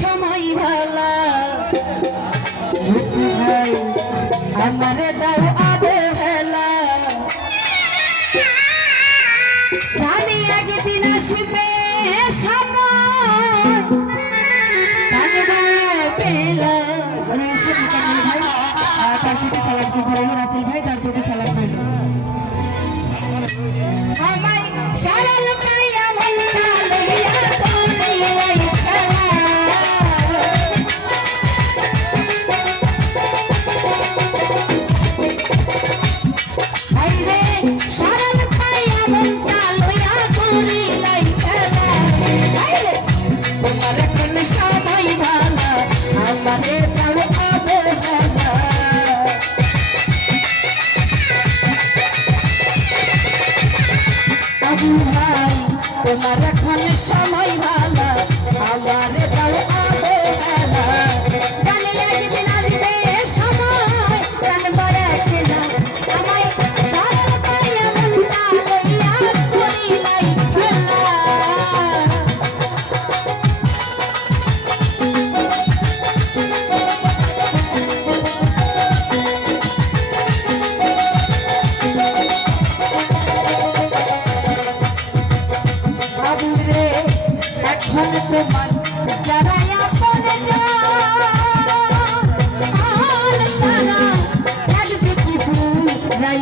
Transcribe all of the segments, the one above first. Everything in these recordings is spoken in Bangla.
সময় ভালো। আমার দাও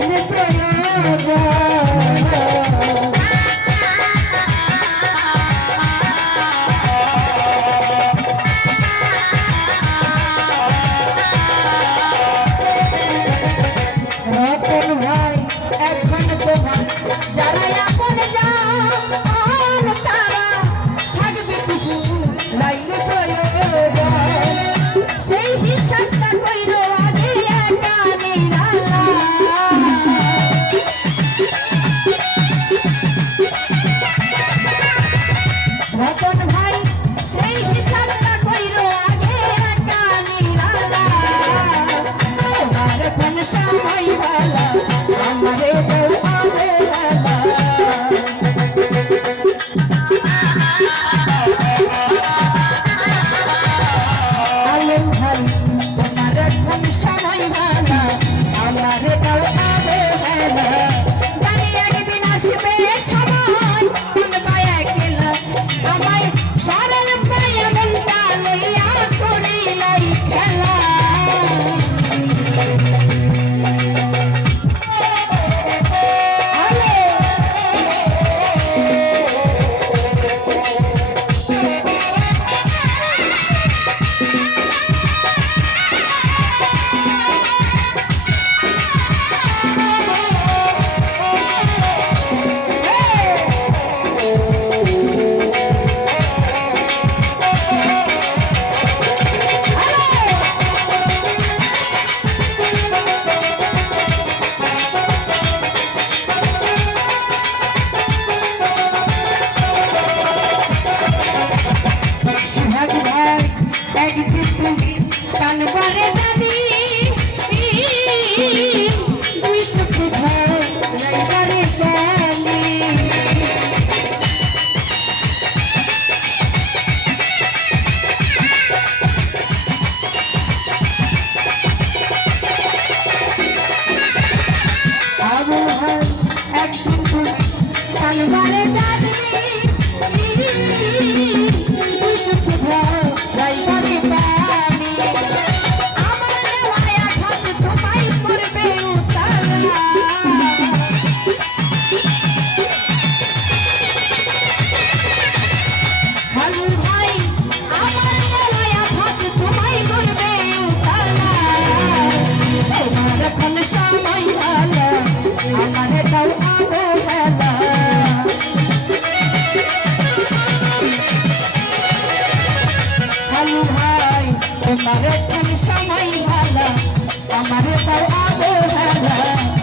Let me. ভালো প্রাণ পরে আমার সময় ভালা আমার তার আবহাওয়া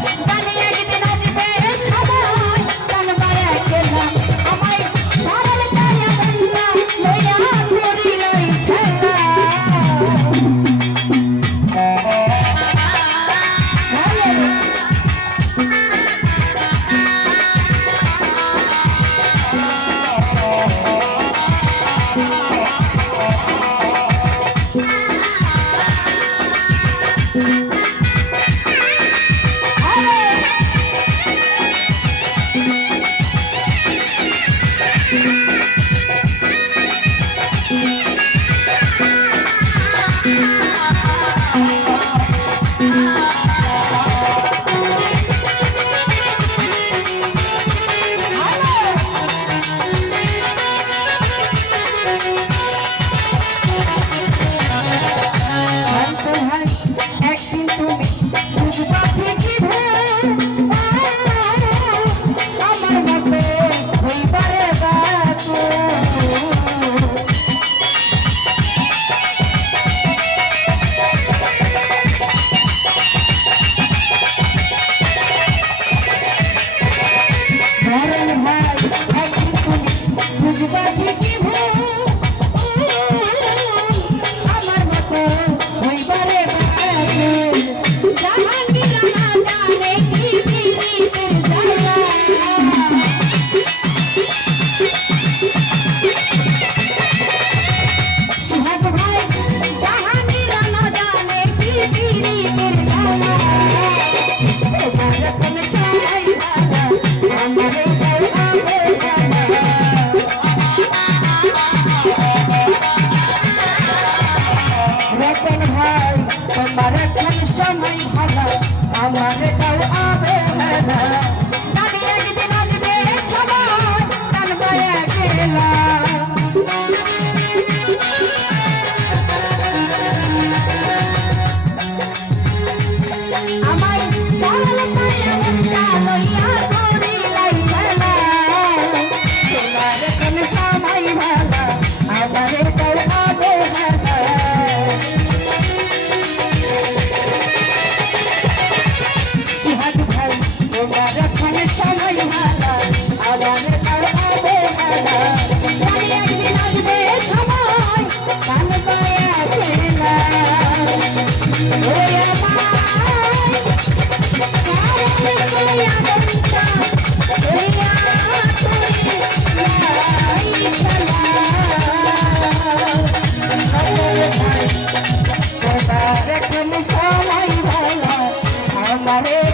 Sinto-me One আমারে